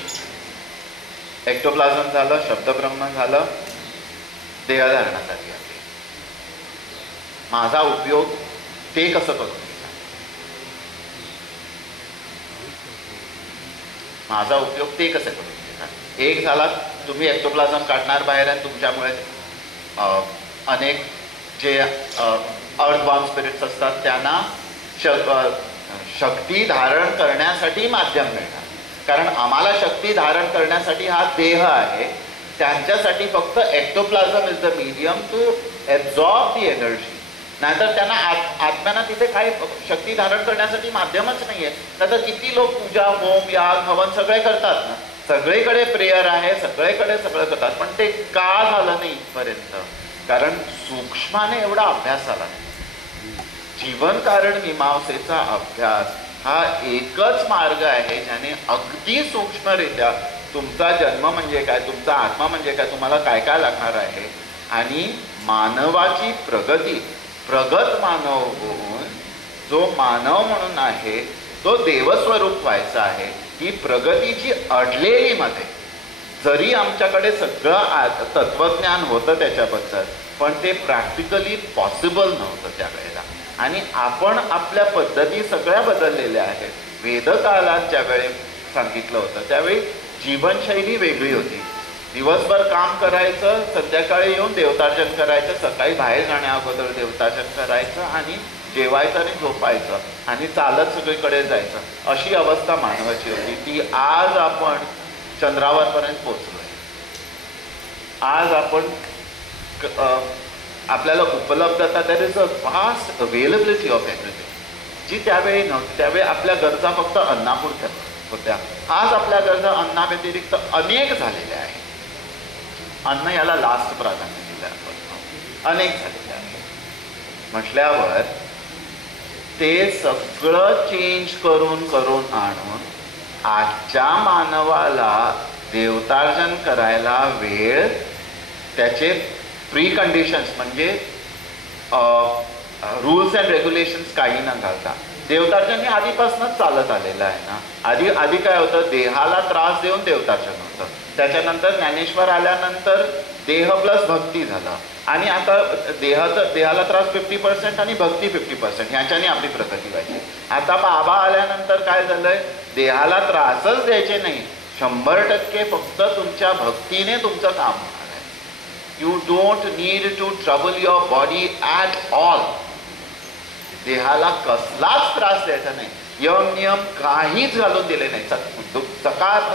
एक्टोप्लाझम झालं, शब्दब्रह्म झालं, देहधारणासाठी आपली. माझा उपयोग ते कसं करू? माझा उपयोग ते कसं करू? एक झाला तुम्ही एक्टोप्लाझम काढणार बाहेर आणि तुमच्यामुळे अनेक जे अर्थबॉर्न स्पिरिट्स असतात त्यांना शक्ती धारण करण्यासाठी माध्यम मिळणार. कारण आम्हाला शक्ती धारण करण्यासाठी हा देह आहे. त्यांच्यासाठी फक्त ectoplasm is the medium to absorb the energy. नाहीतर त्यांना आत्म्यांना तिथे काही शक्ती धारण करण्यासाठी माध्यमच नाही आहे. तर किती लोक पूजा, होम, याग, हवन सगळे करतात ना. सगळीकडे प्रेयर आहे, सगळीकडे सगळं करतात. पण ते का झालं नाही इथपर्यंत? कारण सूक्ष्माने एवढा अभ्यास आला नाही. जीवन कारण मीमांसेचा अभ्यास हा एकच मार्ग आहे ज्याने अगदी सूक्ष्मरित्या तुमचा जन्म म्हणजे काय, तुमचा आत्मा म्हणजे काय, तुम्हाला काय काय लागणार आहे आणि मानवाची प्रगती, प्रगत मानव होऊन जो मानव म्हणून आहे तो देवस्वरूप व्हायचा आहे. ही प्रगतीची अडलेली मध्ये जरी आमच्याकडे सगळं तत्वज्ञान होतं त्याच्याबद्दल पण ते प्रॅक्टिकली पॉसिबल नव्हतं त्यावेळेला. आणि आपण आपल्या पद्धती सगळ्या बदललेल्या आहेत. वेदकालात ज्यावेळी सांगितलं होतं त्यावेळी जीवनशैली वेगळी होती. दिवसभर काम करायचं, संध्याकाळी येऊन देवतार्चन करायचं, सकाळी बाहेर जाण्या अगोदर देवतार्चन करायचं आणि जेवायचं आणि झोपायचं आणि चालत सगळीकडे जायचं. अशी अवस्था मानवाची होती. ती आज आपण चंद्रावरपर्यंत पोहोचलोय. आज आपण आपल्याला उपलब्धता, there is a vast availability of everything जी त्यावेळी नव्हती. त्यावेळी आपल्या गरजा फक्त अन्नापुरत्या होत्या. आज आपल्या गरजा अन्नाव्यतिरिक्त अनेक झालेल्या आहेत. अन्न याला लास्ट प्राधान्य दिलं आपण. अनेक झालेले आहे म्हटल्यावर ते सगळं चेंज करून आणून आजच्या मानवाला देवतार्जन करायला वेळ, त्याचे प्री कंडिशन्स म्हणजे रूल्स अँड रेग्युलेशन्स काही न घालता देवतार्जन हे आधीपासूनच चालत आलेलं आहे ना. आधी काय होतं, देहाला त्रास देऊन देवतार्जन होतं. त्याच्यानंतर ज्ञानेश्वर आल्यानंतर देह प्लस भक्ती झालं आणि आता देहाला त्रास 50% आणि भक्ती 50%, ह्याच्याने आपली प्रगती व्हायची. आता बाबा आल्यानंतर काय झालंय, देहाला त्रासच द्यायचे नाही, 100% फक्त तुमच्या भक्तीने तुमचं काम होणार आहे. You don't need to trouble your body at all. देहाला कसलाच त्रास द्यायचा नाही, यम नियम काहीच घालून दिले नाही.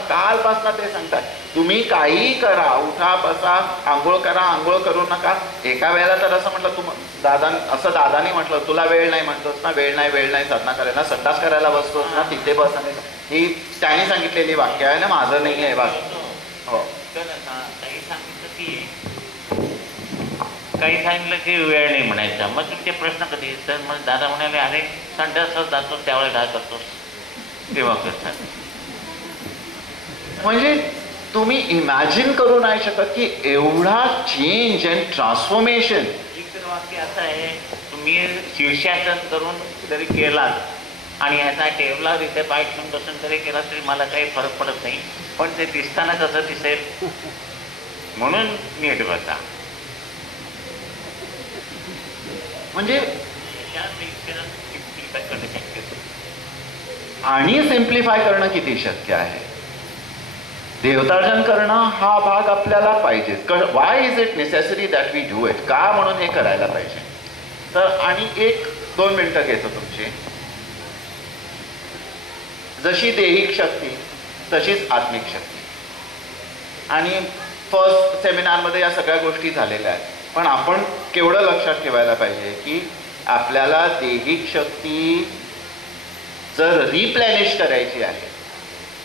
कालपासून ते सांगतात तुम्ही काहीही करा, उठा बसा, आंघोळ करा, आंघोळ करू नका. एका वेळेला तर असं म्हटलं दादानी म्हटलं, तुला वेळ नाही म्हणतोस ना, वेळ नाही साधना करायला, संडास करायला बसतोस ना, तिथे बस. ही त्याने सांगितलेली वाक्य आहे ना, माझं नाही आहे वाक्य. हो, काही सांगितलं की काही सांगितलं की वेळ नाही म्हणायचा. मग तुमचे प्रश्न कधी, तर मग दादा म्हणाले, अरे संडासच जातो त्यावेळेस काय करतोस, तेव्हा करतात. म्हणजे तुम्ही इमॅजिन करू नाही शकत की एवढा चेंज अँड ट्रान्सफॉर्मेशन. एक तर वाक्य असं आहे, तुम्ही शीर्षासन करून जरी केलात आणि याचा टेबलावर इथे पाय ठेवून बसून जरी केला तरी मला काही फरक पडत नाही, पण ते दिसताना कसं दिसेल म्हणून नीट बसा. म्हणजे आणि सिम्प्लिफाय करणं किती शक्य आहे. देवतार्जन करणं हा भाग आपल्याला पाहिजे. Why is it necessary that we do it, का म्हणून हे करायला पाहिजे. तर आणि 1-2 मिनिटं घेतो तुमची. जशी देहिक शक्ती तशीच आत्मिक शक्ती. आणि फर्स्ट सेमिनारमध्ये या सगळ्या गोष्टी झालेल्या आहेत, पण आपण केवढं लक्षात ठेवायला पाहिजे की आपल्याला देहिक शक्ती जर रिप्लेनिश करायची आहे,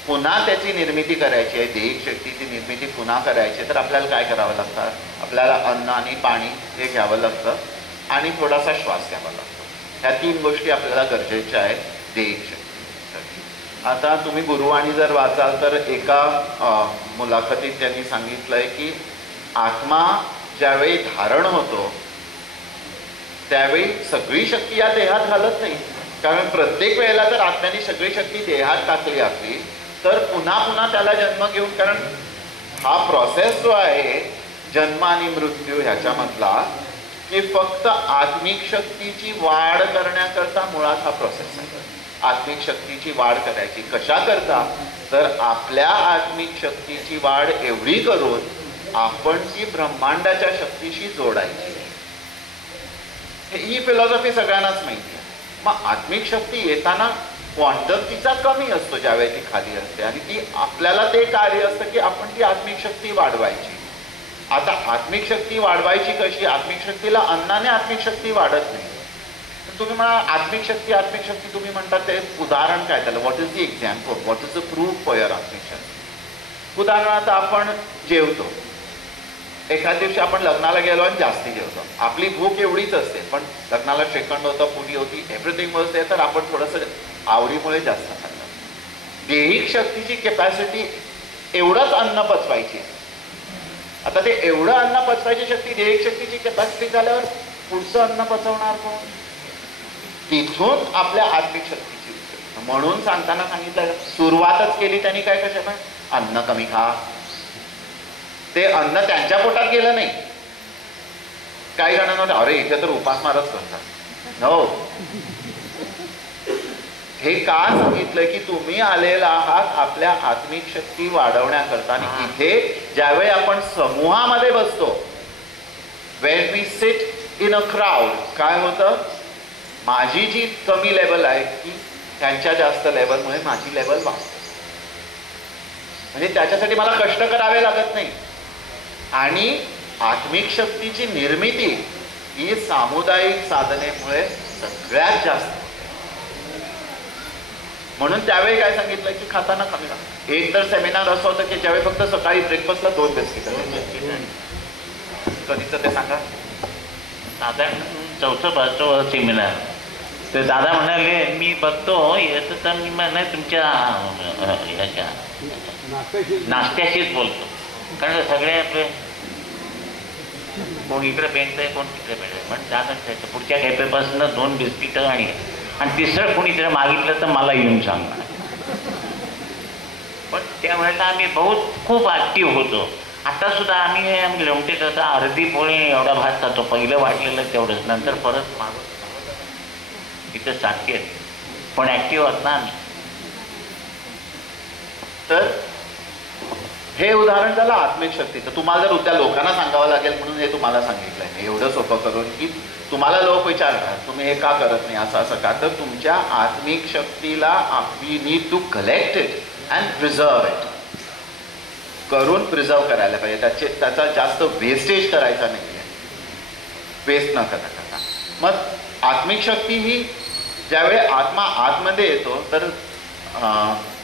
पुन्हा त्याची निर्मिती करायची आहे, देहिक शक्तीची निर्मिती पुन्हा करायची, तर आपल्याला काय करावं लागतं, आपल्याला अन्न आणि पाणी हे घ्यावं लागतं आणि थोडासा श्वास घ्यावा लागतो. ह्या 3 गोष्टी आपल्याला गरजेच्या आहेत देहिक शक्तीसाठी. आता तुम्ही गुरुवाणी जर वाचाल तर एका मुलाखतीत त्यांनी सांगितलंय की आत्मा ज्यावेळी धारण होतो त्यावेळी सगळी शक्ती या देहात घालत नाही, कारण प्रत्येक वेळेला जर आत्म्याने सगळी शक्ती देहात टाकली आपली तर पुन्हा पुन्हा त्याला जन्म घेऊन, कारण हा प्रोसेस जो आहे जन्म आणि मृत्यू ह्याच्यामधला, की फक्त आत्मिक शक्तीची वाढ करण्याकरता मुळात हा प्रोसेस आहे. आत्मिक शक्तीची वाढ करायची कशा करता, तर आपल्या आत्मिक शक्तीची वाढ एवढी करून आपण ती ब्रह्मांडाच्या शक्तीशी जोडायची. ही फिलॉसॉफी सगळ्यांनाच माहिती आहे. मग आत्मिक शक्ती येताना क्वांटम तिचा कमी असतो ज्यावेळी ती खाली असते, आणि ती आपल्याला ते कार्य असतं की आपण ती आत्मिक शक्ती वाढवायची. आता आत्मिक शक्ती वाढवायची कशी, आत्मिक शक्तीला अन्नाने आत्मिक शक्ती वाढत नाही. तुम्ही म्हणा आत्मिक शक्ती तुम्ही म्हणतात ते उदाहरण काय त्याला, what is the example, what is the proof for your आत्मिक शक्ती. उदाहरणार्थ आपण जेवतो, एखाद्या दिवशी आपण लग्नाला गेलो आणि जास्ती जेवतो, आपली भूक एवढीच असते, पण लग्नाला श्रीखंड होतं, पुरी होती, एव्हरीथिंग वॉज देअर, तर आपण थोडंसं आवडीमुळे जास्त खाल्लं. देहिक शक्तीची कॅपॅसिटी एवढंच अन्न पचवायची. आता ते एवढं अन्न पचवायची शक्ती, देहिक शक्तीची कॅपॅसिटी झाल्यावर पुढचं अन्न पचवणार कोण, तिथून आपल्या आत्मिक शक्तीची. म्हणून सांगताना सांगितलं, सुरुवातच केली त्यांनी काय, कशाला, अन्न कमी खा. ते अन्न त्यांच्या पोटात गेलं नाही. काही जणांना अरे इथे तर उपासमारच करतात. हो, हे का सांगितलं की तुम्ही आलेला आहात आपल्या आत्मिक शक्ती वाढवण्याकरता. आणि इथे ज्यावेळी आपण समूहामध्ये बसतो, when we sit in a crowd, काय होतं, माझी जी कमी लेवल आहे की त्यांच्या जास्त लेवलमुळे माझी लेवल वाढते. म्हणजे त्याच्यासाठी मला कष्ट करावे लागत नाही. आणि आत्मिक शक्तीची निर्मिती ही सामुदायिक साधनेमुळे सगळ्यात जास्त. म्हणून त्यावेळी काय सांगितलं की खाताना कमी खा. एक तर सेमिनार असं होतं की ज्यावेळी फक्त सकाळी ब्रेकफास्टला 2 बिस्किट, कधीच ते सांगा, साधारण 4-5 सेमिनार. तर दादा म्हणाले मी बघतो येतं, तर मी म्हणा तुमच्या याच्या नाश्त्याशीच बोलतो. कारण सगळे आपले कोण इकडे पेंटतंय कोण तिकडे पेंटतंय, पण त्याकडे पुढच्या खेपेपासून 2 बिस्किटं आणि तिसरं कोणीतरी मागितलं तर मला येऊन सांगणार. पण त्यावेळेला आम्ही खूप ॲक्टिव्ह होतो. आता सुद्धा आम्ही लोमटे तसा अर्धी पोळी एवढा भात खातो, पहिलं वाटलेलं तेवढंच, नंतर परत मागत इथं सारखे आहेत, पण ॲक्टिव्ह आहोत ना आम्ही. तर हे उदाहरण झालं आत्मिक शक्तीचं. तुम्हाला जर उद्या लोकांना सांगावं लागेल म्हणून हे तुम्हाला सांगितलंय मी एवढं सोपं करून, की तुम्हाला लोक विचारतात तुम्ही हे का करत नाही असं का, तर तुमच्या आत्मिक शक्तीला we need to collect it and preserve it. करून प्रिझर्व करायला पाहिजे, त्याचा जास्त वेस्टेज करायचा नाही आहे, वेस्ट न करता. मग आत्मिक शक्ती ही ज्यावेळी आत्मा आतमध्ये येतो तर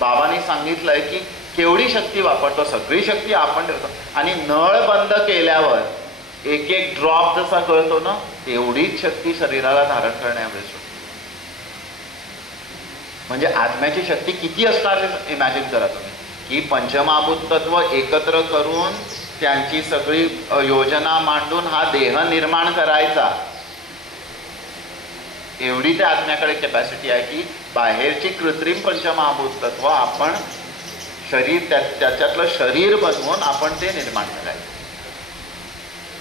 बाबांनी सांगितलंय की केवढी शक्ती वापरतो, सगळी शक्ती आपण ठेवतो, आणि नळ बंद केल्यावर एक एक ड्रॉप जसा कळतो ना तेवढीच शक्ती शरीराला धारण करण्यावेळेस. म्हणजे आत्म्याची शक्ती किती असणार हे इमॅजिन करा तुम्ही, की पंचमहाभूत तत्व एकत्र करून त्यांची सगळी योजना मांडून हा देह निर्माण करायचा, एवढी त्या आत्म्याकडे कॅपॅसिटी आहे की बाहेरची कृत्रिम पंचमहाभूत तत्व आपण शरीर त्याच्यातलं शरीर बनवून आपण ते निर्माण करायचं.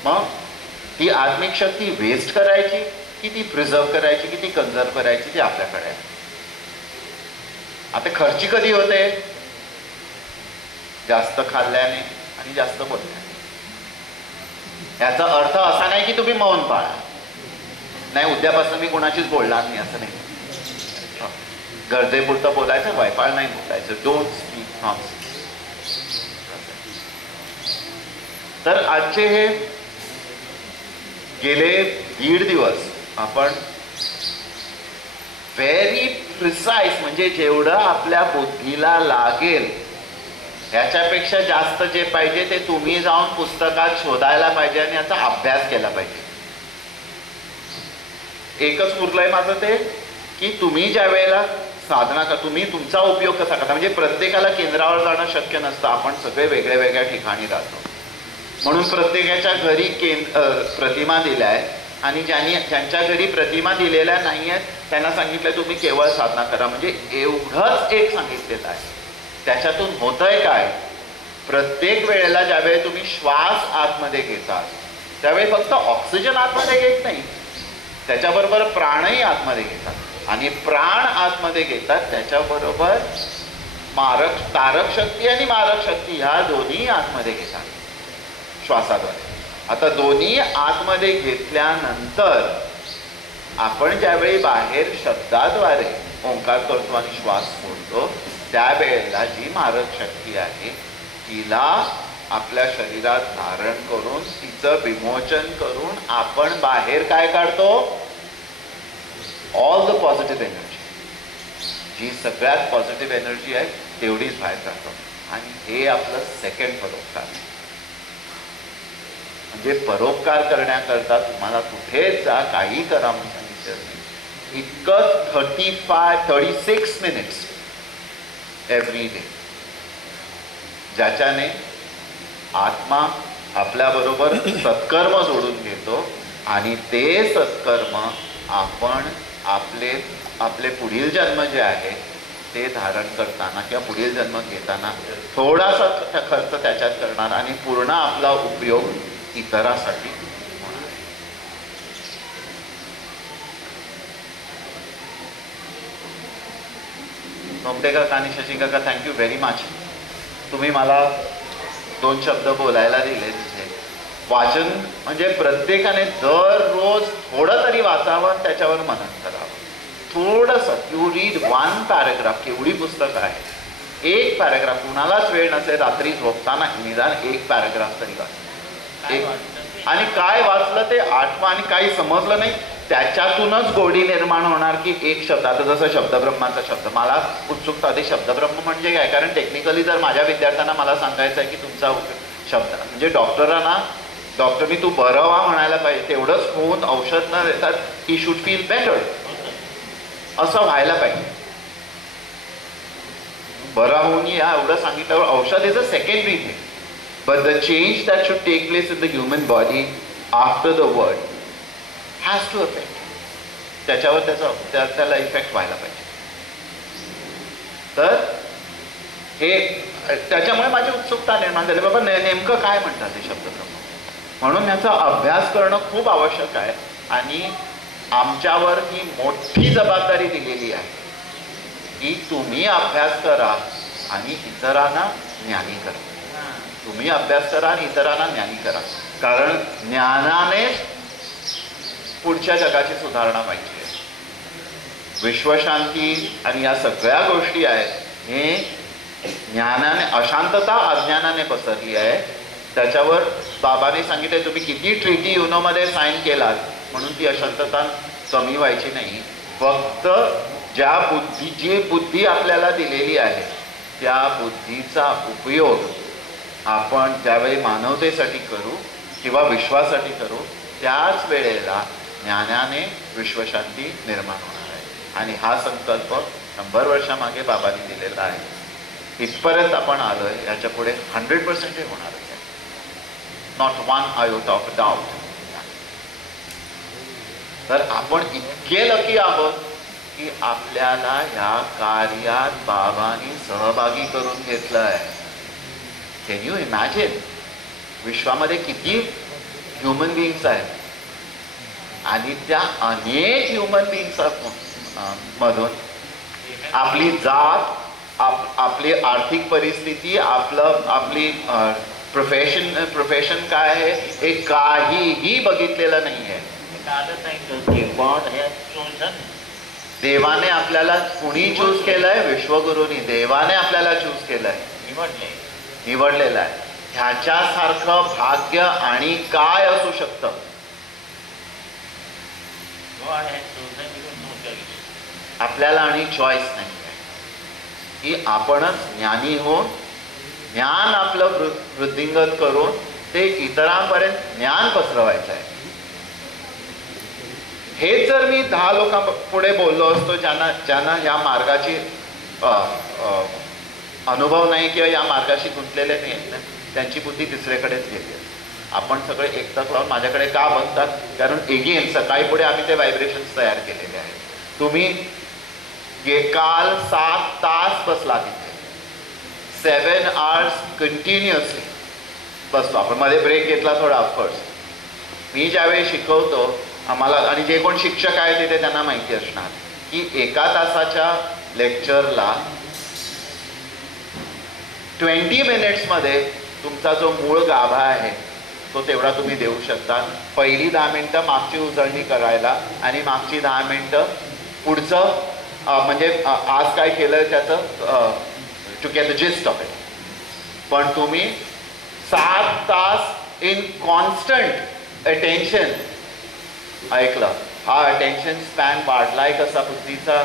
मग ती आत्मिक शक्ती वेस्ट करायची की ती प्रिझर्व करायची की ती कन्झर्व करायची ती आपल्याकडे आहे. आता खर्ची कधी होते, जास्त खाल्ल्याने आणि जास्त बोलल्याने. याचा अर्थ असा नाही की तुम्ही मौन पाळा, नाही उद्यापासून मी कोणाशीच बोलणार नाही असं नाही, गरजेपुरतं बोलायचं, वायफाळ नाही बोलायचं. Don't speak nonsense. तर आजचे हे गेले 1.5 दिवस आपण व्हेरी प्रिसाइज, म्हणजे जेवढं आपल्या बुद्धीला लागेल याच्यापेक्षा जास्त जे पाहिजे ते तुम्ही जाऊन पुस्तकात शोधायला पाहिजे आणि याचा अभ्यास केला पाहिजे. एकच उरलंय माझं ते, की तुम्ही ज्या वेळेला साधना का तुम्ही तुमचा उपयोग कसा करता. म्हणजे प्रत्येकाला केंद्रावर जाणं शक्य नसतं, आपण सगळे वेगळ्या वेगळ्या ठिकाणी राहतो, म्हणून प्रत्येकाच्या घरी प्रतिमा दिल्या आहेत, आणि ज्यांच्या घरी प्रतिमा दिलेल्या नाही आहेत त्यांना सांगितलं तुम्ही केवळ साधना करा. म्हणजे एवढंच एक सांगितलेलं आहे. त्याच्यातून होतंय काय, प्रत्येक वेळेला ज्यावेळी तुम्ही श्वास आतमध्ये घेता त्यावेळी फक्त ऑक्सिजन आतमध्ये घेत नाही, त्याच्याबरोबर प्राणही आतमध्ये घेतात, आणि प्राण आतमध्ये घेतात त्याच्याबरोबर तारक शक्ती आणि मारक शक्ती ह्या दोन्ही आतमध्ये घेतात श्वासाद्वारे. आता दोन्ही आतमध्ये घेतल्यानंतर आपण ज्यावेळी बाहेर शब्दाद्वारे ओंकार करतो आणि श्वास सोडतो त्यावेळेला जी मारक शक्ती आहे तिला आपल्या शरीरात धारण करून तिचं विमोचन करून आपण बाहेर काय काढतो, ऑल द पॉझिटिव्ह एनर्जी. जी सगळ्यात पॉझिटिव्ह एनर्जी आहे तेवढीच बाहेर काढतो, आणि हे आपलं सेकंड परोपकार. म्हणजे परोपकार करण्याकरता तुम्हाला कुठेच जा, काही करा म्हणून सांगितलं नाही. इतकंच 36 मिनिट्स एव्हरी डे, ज्याच्याने आत्मा आपल्याबरोबर सत्कर्म जोडून घेतो, आणि ते सत्कर्म आपण आपले पुढील जन्म जे आहे ते धारण करताना किंवा पुढील जन्म घेताना थोडासा खर्च त्याच्यात करणार, आणि पूर्ण आपला उपयोग इतरांसाठी होणार. सोमटे काका आणि शशी काका, थँक्यू व्हेरी मच. तुम्ही मला 2 शब्द बोलायला दिले तिथे. वाचन म्हणजे प्रत्येकाने दररोज थोडं तरी वाचावं, त्याच्यावर मनन करावं. थोडंसं यू रीड 1 पॅराग्राफ. केवढी पुस्तकं आहे, 1 पॅराग्राफ. कुणालाच वेळ नसेल रात्री झोपताना निदान 1 पॅराग्राफ तरी वाचा. आणि काय वाचलं ते आठवा, आणि काही समजलं नाही त्याच्यातूनच गोडी निर्माण होणार की एक शब्द. आता जसं शब्दब्रह्माचा शब्द, मला उत्सुकता आधी शब्दब्रह्म म्हणजे काय, कारण टेक्निकली जर माझ्या विद्यार्थ्यांना मला सांगायचं आहे की तुमचा शब्द म्हणजे डॉक्टरांना डॉक्टरनी तू बरं व्हा म्हणायला पाहिजे, तेवढंच होऊन औषध न देतात ही शुड फील बेटर असं व्हायला पाहिजे. बरा होऊन या एवढं सांगितल्यावर औषध is a secondary thing, but the change that should take place in the human body after the word has to affect, त्याच्यावर त्याला इफेक्ट व्हायला पाहिजे. तर हे त्याच्यामुळे माझी उत्सुकता निर्माण झाली, बाबा नेमकं काय म्हणतात ते शब्दक्रम, म्हणून याचा अभ्यास करणं खूप आवश्यक आहे. आणि आमच्यावर ही मोठी जबाबदारी दिलेली आहे की तुम्ही अभ्यास करा आणि इतरांना ज्ञानी करा. तुम्ही अभ्यास करा आणि इतरांना ज्ञानी करा, कारण ज्ञानाने पुढच्या जगाची सुधारणा व्हायची आहे. विश्वशांती आणि या सगळ्या गोष्टी आहेत हे ज्ञानाने, अशांतता अज्ञानाने पसरली आहे. त्याच्यावर बाबाने सांगितले तुम्ही किती ट्रिटी युनोमध्ये साईन केलात म्हणून ती अशांतता कमी व्हायची नाही. फक्त जी बुद्धी आपल्याला दिलेली आहे त्या बुद्धीचा उपयोग आपण ज्यावेळी मानवतेसाठी करू किंवा विश्वासाठी करू त्याच वेळेला ज्ञानाने विश्वशांती निर्माण होणार आहे. आणि हा संकल्प 100 वर्षामागे बाबांनी दिलेला आहे. इथपर्यंत आपण आलोय, याच्या पुढे 100% हे होणारच आहे. Not one iota of doubt. तर आपण इतके लकी आहोत की आपल्याला ह्या कार्यात बाबांनी सहभागी करून घेतलं आहे. कॅन यू इमॅजिन विश्वामध्ये किती ह्युमन बिईंग्स आहेत आणि त्या अनेक ह्युमन बिईंग्स मधून आपली जात, आपली आर्थिक परिस्थिती, आपली प्रोफेशन काय आहे हे काहीही बघितलेलं नाही आहे. देवाने आपल्याला कुणी चूज केलंय? विश्वगुरूंनी देवाने आपल्याला चूज केलंय, निवडलेलं आहे. ह्याच्यासारखं भाग्य आणि काय असू शकतं? आपल्याला आणि चॉईस नाही आहे की आपणच ज्ञानी होऊन ज्ञान आपलं वृद्धिंगत करून ते इतरांपर्यंत ज्ञान पसरवायचं आहे. हे जर मी 10 लोकांपुढे बोललो असतो ज्यांना या मार्गाची अनुभव नाही किंवा या मार्गाशी गुंतलेले नाही आहेत, त्यांची बुद्धी तिसरीकडेच गेली. आपण सगळे एकटक लावून माझ्याकडे का बघतात? कारण एगेन सकाळी पुढे आम्ही ते व्हायब्रेशन्स तयार केलेले आहेत. तुम्ही काल 7 तास बसला तिथे, 7 hours कंटिन्युअसली बसलो आपण. मध्ये ब्रेक घेतला थोडा ऑफकोर्स. मी ज्यावेळी शिकवतो आम्हाला, आणि जे कोण शिक्षक आहेत तिथे त्यांना माहिती असणार की 1 तासाच्या लेक्चरला 20 मिनिट्समध्ये तुमचा जो मूळ गाभा आहे तो तेवढा तुम्ही देऊ शकता. पहिली 10 मिनिटं मागची उजळणी करायला आणि मागची 10 मिनिटं पुढचं म्हणजे आज काय केलं त्याचं to get the gist of it. पण तुम्ही 7 तास इन कॉन्स्टंट अटेन्शन ऐकलं. हा अटेन्शन स्पॅन वाढलाय कसा बुद्धीचा?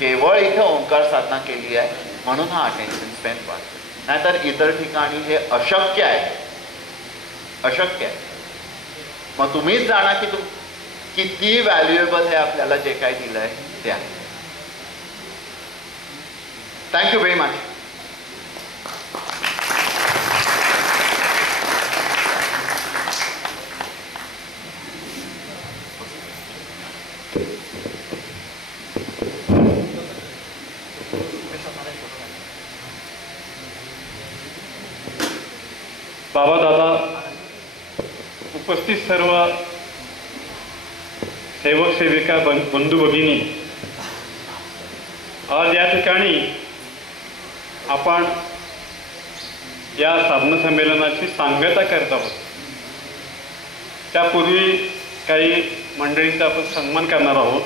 केवळ इथं ओंकार साधना केली आहे म्हणून हा अटेन्शन स्पॅन वाढतो. नाहीतर इतर ठिकाणी हे अशक्य आहे, अशक्य आहे. मग तुम्हीच जाणा की किती व्हॅल्युएबल हे आपल्याला जे काही दिलं आहे ते आहे. Thank you very much. बाबा दादा, उपस्थित सर्व सेवक सेविका बंधू भगिनी, आज या ठिकाणी आपण या साधना संमेलनाची सांगता करत आहोत. त्यापूर्वी काही मंडळींचा आपण सन्मान करणार आहोत.